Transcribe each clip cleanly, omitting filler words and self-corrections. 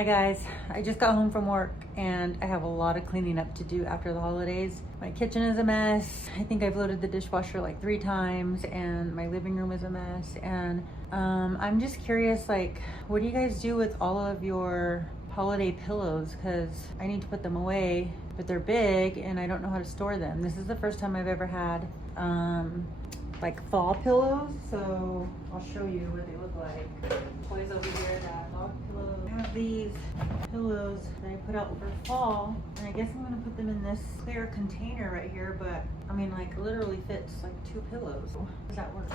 Hi guys, I just got home from work and I have a lot of cleaning up to do after the holidays. My kitchen is a mess. I think I've loaded the dishwasher like 3 times and my living room is a mess. And I'm just curious, like, what do you guys do with all of your holiday pillows? Because I need to put them away, but they're big and I don't know how to store them. This is the first time I've ever had like fall pillows, so I'll show you what they look like. Toys over here, that dog pillow. I have these pillows that I put out for fall, and I guess I'm gonna put them in this clear container right here, but I mean, like, literally fits like 2 pillows. How does that work?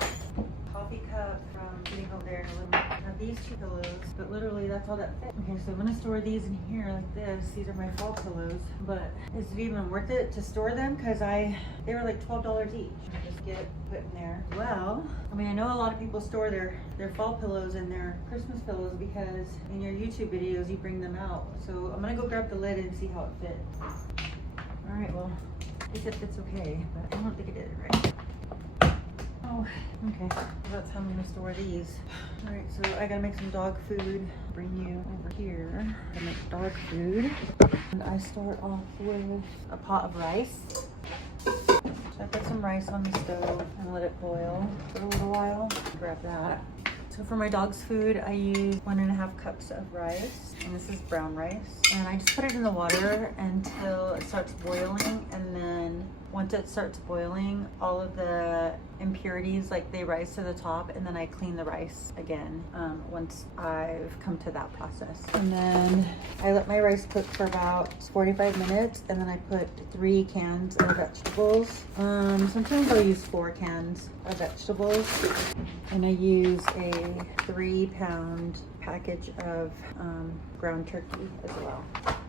Coffee cup from sitting over there in a little. I have these 2 pillows, but literally that's all that fits. Okay, so I'm gonna store these in here like this. These are my fall pillows, but is it even worth it to store them? Because they were like $12 each. Just get put in there. Well, I mean, I know a lot of people store their fall pillows and their Christmas pillows because in your YouTube videos you bring them out. So I'm gonna go grab the lid and see how it fits. All right, well, I guess it fits okay, but I don't think it did it right. Oh, okay. That's how I'm gonna store these. All right, so I gotta make some dog food. Bring you over here to make dog food. And I start off with a pot of rice. So I put some rice on the stove and let it boil for a little while. Grab that. So for my dog's food, I use 1.5 cups of rice, and this is brown rice. And I just put it in the water until it starts boiling, and then once it starts boiling, all of the impurities, like, they rise to the top, and then I clean the rice again once I've come to that process. And then I let my rice cook for about 45 minutes, and then I put 3 cans of vegetables. Sometimes I'll use 4 cans of vegetables, and I use a 3-pound package of ground turkey as well.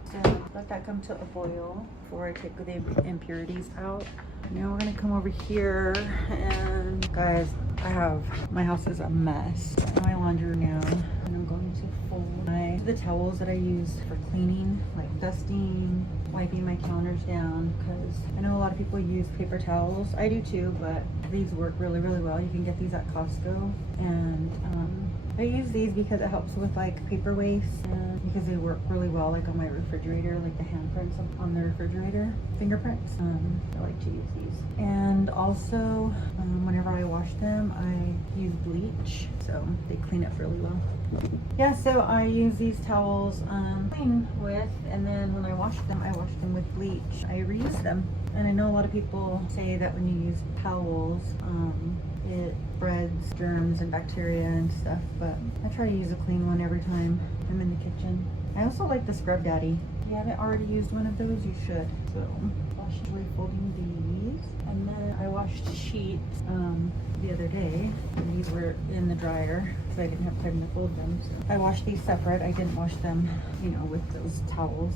So let that come to a boil before I take the impurities out. Now we're gonna come over here, and guys, my house is a mess. I have my laundry now, and I'm going to fold the towels that I use for cleaning, like dusting, wiping my counters down, because I know a lot of people use paper towels. I do too, but these work really, really well. You can get these at Costco, and I use these because it helps with like paper waste, and because they work really well like on my refrigerator, like the handprints on the refrigerator, fingerprints. I like to use these. And also whenever I wash them, I use bleach, so they clean up really well. Yeah, so I use these towels clean with, and then when I wash them with bleach. I reuse them. And I know a lot of people say that when you use towels, it spreads germs and bacteria and stuff, but I try to use a clean one every time I'm in the kitchen. I also like the Scrub Daddy. If you haven't already used one of those, you should. So I'm usually folding these, and then I washed sheets the other day, and these were in the dryer so I didn't have time to fold them. So I washed these separate. I didn't wash them, with those towels.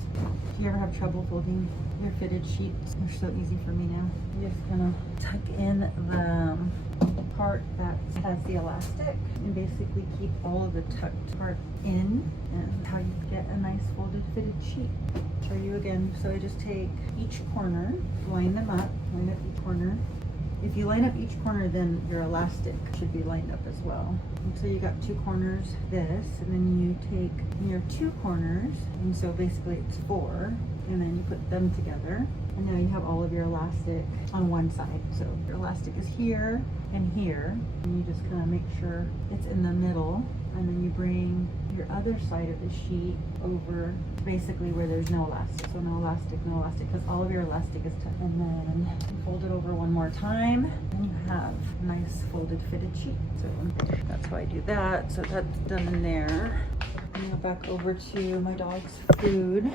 If you ever have trouble folding your fitted sheets, they're so easy for me now. You just kind of tuck in the part that has the elastic and basically keep all of the tucked part in, and how you get a nice folded fitted sheet. I'll show you again. So I just take each corner, line them up, line up each corner. If you line up each corner, then your elastic should be lined up as well. And so you got 2 corners, this, and then you take your 2 corners, and so basically it's 4, and then you put them together, and now you have all of your elastic on one side. So your elastic is here and here, and you just kind of make sure it's in the middle, and then you bring your other side of the sheet over basically where there's no elastic. So no elastic, because all of your elastic is tucked. And then you fold it over one more time, and you have a nice folded fitted sheet. So that's how I do that. So that's done in there. Now back over to my dog's food.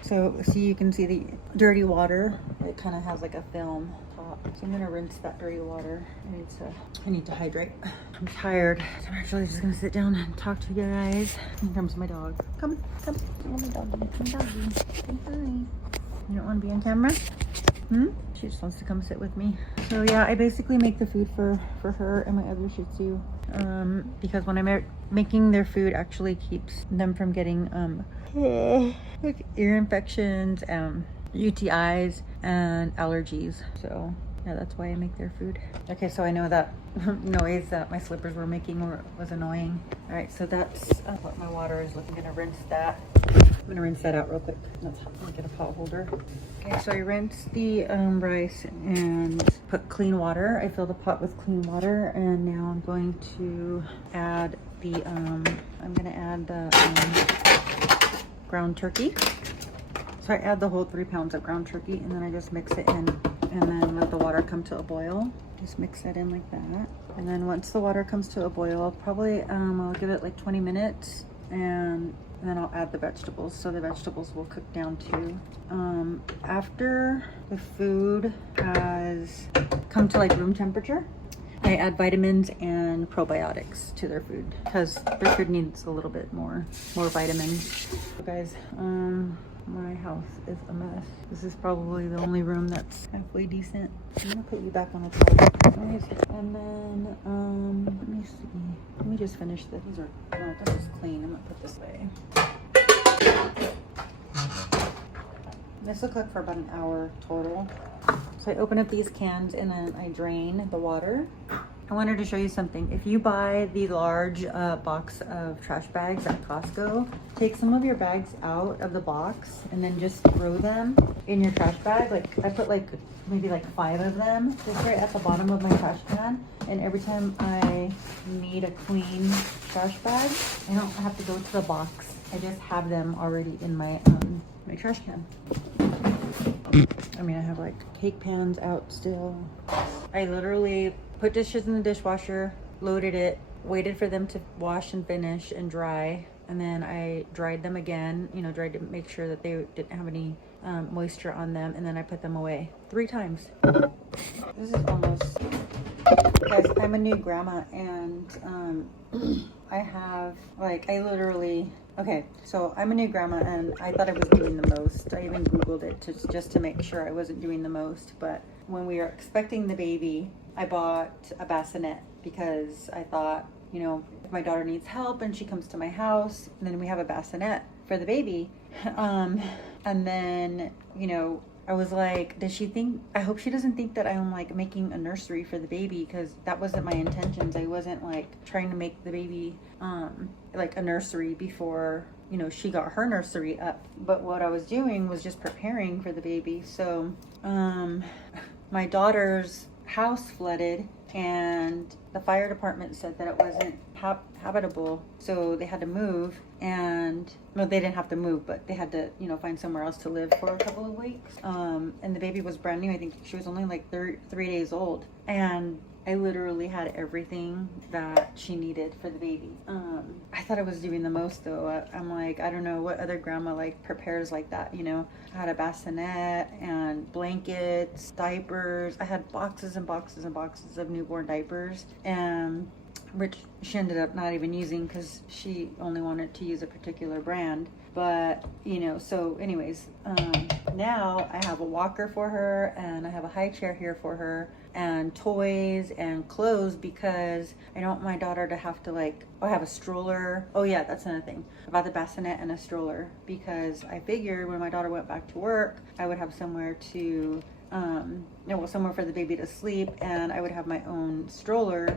So see, you can see the dirty water. It kind of has like a film top. So I'm gonna rinse that dirty water. I need to hydrate. I'm tired. So I'm actually just gonna sit down and talk to you guys. Here comes my dog. Come. Oh, my doggy. Come, doggy. Say hi. You don't want to be on camera? She just wants to come sit with me. So yeah, I basically make the food for her and my other Shih Tzu, because when I'm making their food, actually keeps them from getting like ear infections, UTIs, and allergies. So Yeah, that's why I make their food. Okay, so I know that noise that my slippers were making was annoying. All right, so that's what my water is. I'm gonna rinse that. I'm gonna rinse that out real quick. Let's get a pot holder. Okay, so I rinsed the rice and put clean water. I fill the pot with clean water, and now I'm going to add the ground turkey. So I add the whole 3 pounds of ground turkey, and then I just mix it in, and then let the water come to a boil. Just mix that in like that. And then once the water comes to a boil, I'll probably I'll give it like 20 minutes, and then I'll add the vegetables. So the vegetables will cook down too. After the food has come to like room temperature, I add vitamins and probiotics to their food because their food needs a little bit more vitamins. So guys, my house is a mess. This is probably the only room that's halfway decent. I'm gonna put you back on the top. And then, let me see. Let me just finish this. No, this is clean. I'm gonna put this away. This will cook for about an hour total. So I open up these cans and then I drain the water. I wanted to show you something. If you buy the large box of trash bags at Costco, take some of your bags out of the box and then just throw them in your trash bag. Like I put like maybe like 5 of them just right at the bottom of my trash can. And every time I need a clean trash bag, I don't have to go to the box. I just have them already in my my trash can. I mean, I have like cake pans out still. I literally put dishes in the dishwasher, loaded it, waited for them to wash and finish and dry, and then I dried them again, you know, dried to make sure that they didn't have any moisture on them, and then I put them away 3 times. This is almost... Guys, I'm a new grandma, and I have, like, I literally... Okay, so I'm a new grandma, and I thought I was doing the most. I even Googled it just to make sure I wasn't doing the most, but when we were expecting the baby, I bought a bassinet because I thought, you know, if my daughter needs help and she comes to my house, then we have a bassinet for the baby. And then, you know, I was like, does she think, I hope she doesn't think that I'm like making a nursery for the baby, because that wasn't my intentions. I wasn't like trying to make the baby like a nursery before, you know, she got her nursery up. But what I was doing was just preparing for the baby. So my daughter's house flooded, and the fire department said that it wasn't habitable, so they had to move. And well, they didn't have to move, but they had to, you know, find somewhere else to live for a couple of weeks. And the baby was brand new. I think she was only like 3 days old, and I literally had everything that she needed for the baby. I thought I was doing the most though. I'm like, I don't know what other grandma like prepares like that, you know. I had a bassinet and blankets, diapers. I had boxes and boxes and boxes of newborn diapers, and which she ended up not even using because she only wanted to use a particular brand. But, you know, so anyways, now I have a walker for her, and I have a high chair here for her, and toys and clothes, because I don't want my daughter to have to like, oh, I have a stroller. Oh yeah, that's another thing about the bassinet and a stroller, because I figured when my daughter went back to work, I would have somewhere to, you know, somewhere for the baby to sleep, and I would have my own stroller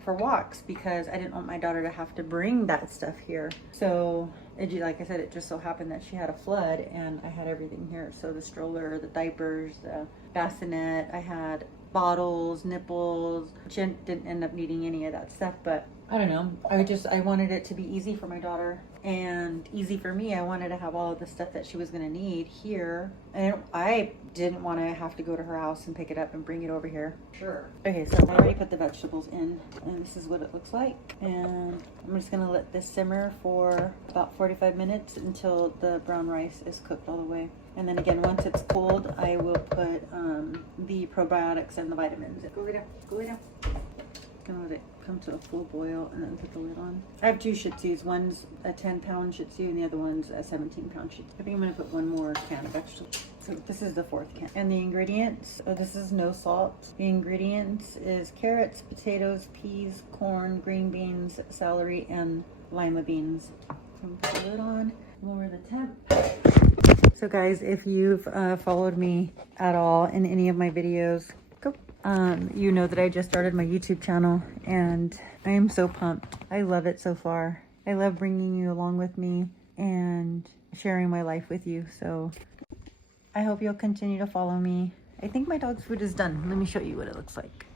for walks, because I didn't want my daughter to have to bring that stuff here. So like I said, it just so happened that she had a flood and I had everything here. So the stroller, the diapers, the bassinet, I had bottles, nipples. She didn't end up needing any of that stuff, but I don't know. I wanted it to be easy for my daughter and easy for me. I wanted to have all of the stuff that she was going to need here. And I didn't want to have to go to her house and pick it up and bring it over here. Sure. Okay, so I already put the vegetables in, and this is what it looks like. And I'm just going to let this simmer for about 45 minutes until the brown rice is cooked all the way. And then again, once it's cold, I will put the probiotics and the vitamins. Go lay down. Go lay down. Gonna let it come to a full boil and then put the lid on. I have 2 Shih Tzus. One's a 10-pound Shih Tzu and the other one's a 17-pound Shih Tzu. I think I'm gonna put 1 more can of vegetables. So this is the 4th can. And the ingredients, this is no salt. The ingredients is carrots, potatoes, peas, corn, green beans, celery, and lima beans. So put the lid on, lower the temp. So guys, if you've followed me at all in any of my videos, go. you know that I just started my YouTube channel and I am so pumped. I love it so far. I love bringing you along with me and sharing my life with you. So I hope you'll continue to follow me. I think my dog's food is done. Let me show you what it looks like.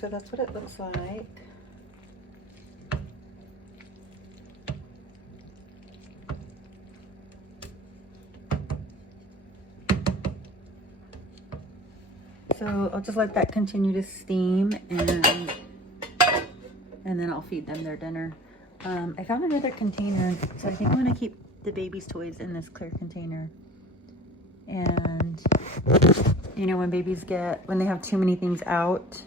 So that's what it looks like. So I'll just let that continue to steam and then I'll feed them their dinner. I found another container, so I think I'm gonna keep the baby's toys in this clear container. And you know, when they have too many things out,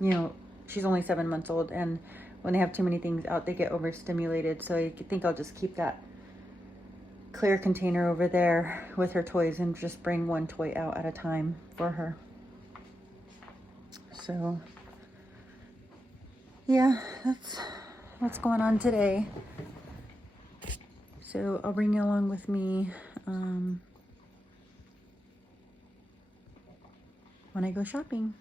you know, she's only 7 months old, and when they have too many things out, they get overstimulated. So I think I'll just keep that clear container over there with her toys and just bring one toy out at a time for her. So yeah, that's what's going on today. So I'll bring you along with me when I go shopping.